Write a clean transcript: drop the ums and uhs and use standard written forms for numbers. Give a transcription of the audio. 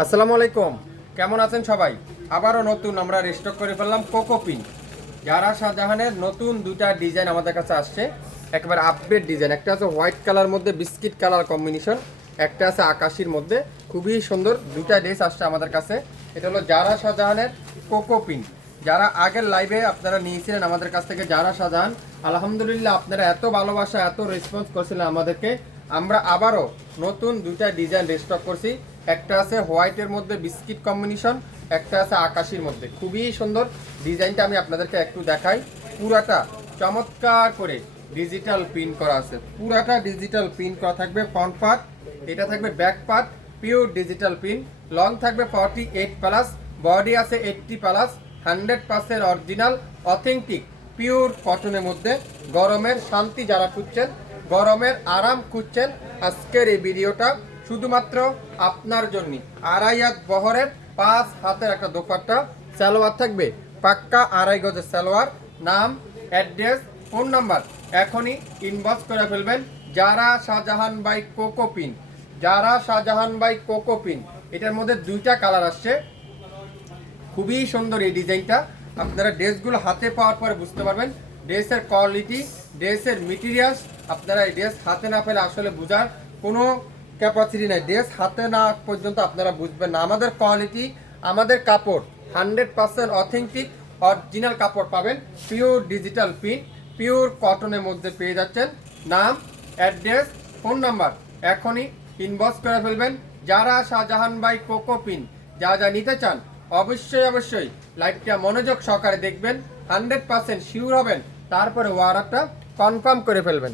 আসসালামু আলাইকুম, কেমন আছেন সবাই? আবারও নতুন আমরা রিস্টক করে ফেললাম কোকোপিন। যারা শাহজাহানের নতুন দুটা ডিজাইন আমাদের কাছে আসছে, একেবারে আপডেট ডিজাইন। একটা আছে হোয়াইট কালার মধ্যে বিস্কিট কালার কম্বিনেশন, একটা আছে আকাশির মধ্যে। খুবই সুন্দর দুইটা ড্রেস আসছে আমাদের কাছে। এটা হলো যারা শাহজাহানের কোকোপিন। যারা আগের লাইভে আপনারা নিয়েছিলেন আমাদের কাছ থেকে যারা শাহজাহান, আলহামদুলিল্লাহ আপনারা এত ভালোবাসা এত রেসপন্স করছিলেন আমাদেরকে। আমরা আবারও নতুন দুইটা ডিজাইন রিস্টক করছি। একটা আছে হোয়াইটের মধ্যে বিস্কিট কম্বিনেশন, একটা আছে আকাশির মধ্যে। খুবই সুন্দর ডিজাইনটা আমি আপনাদেরকে একটু দেখাই। পুরাটা চমৎকার করে ডিজিটাল প্রিন্ট করা আছে, পুরাটা ডিজিটাল প্রিন্ট করা থাকবে। ফ্রন্ট পার্ট, এটা থাকবে back part, pure digital print. Long থাকবে 48+, বডি আছে 80+। 100% অরিজিনাল অথেন্টিক পিওর কটনের মধ্যে। গরমের শান্তি যারা খুঁজছেন, গরমের আরাম খুঁজছেন, আজকের এই ভিডিওটা শুধুমাত্র আপনার জন্য। আড়াই হাত বহরের 5 হাতের একটা দোপাট্টা, সালোয়ার থাকবে পাক্কা আড়াই গজের সালোয়ার। নাম, অ্যাড্রেস, ফোন নাম্বার এখনই ইনবক্স করে ফেলবেন। যারা শাহজাহান বাই কোকোপিন, যারা শাহজাহান বাই কোকোপিন। এটার মধ্যে দুইটা কালার আসছে। খুবই সুন্দর এই ডিজাইনটা। আপনারা ড্রেসগুলো হাতে পাওয়ার পরে বুঝতে পারবেন ড্রেসের কোয়ালিটি, ড্রেসের মেটেরিয়ালস। আপনারা এই ড্রেস হাতে না পেলে আসলে বোঝার কোনো ক্যাপাসিটি নাই। ড্রেস হাতে না পর্যন্ত আপনারা বুঝবেন না। আমাদের কোয়ালিটি, আমাদের কাপড় 100% অথেন্টিক অরিজিনাল কাপড় পাবেন। পিওর ডিজিটাল প্রিন্ট, পিওর কটনের মধ্যে পেয়ে যাচ্ছেন। নাম, অ্যাড্রেস, ফোন নাম্বার এখনই ইনবক্স করে ফেলবেন। যারা শাহজাহান বাই কোকোপিন যা যা নিতে চান অবশ্যই লাইভটা মনোযোগ সহকারে দেখবেন। 100% শিওর হবেন, তারপরে অর্ডারটা কনফার্ম করে ফেলবেন।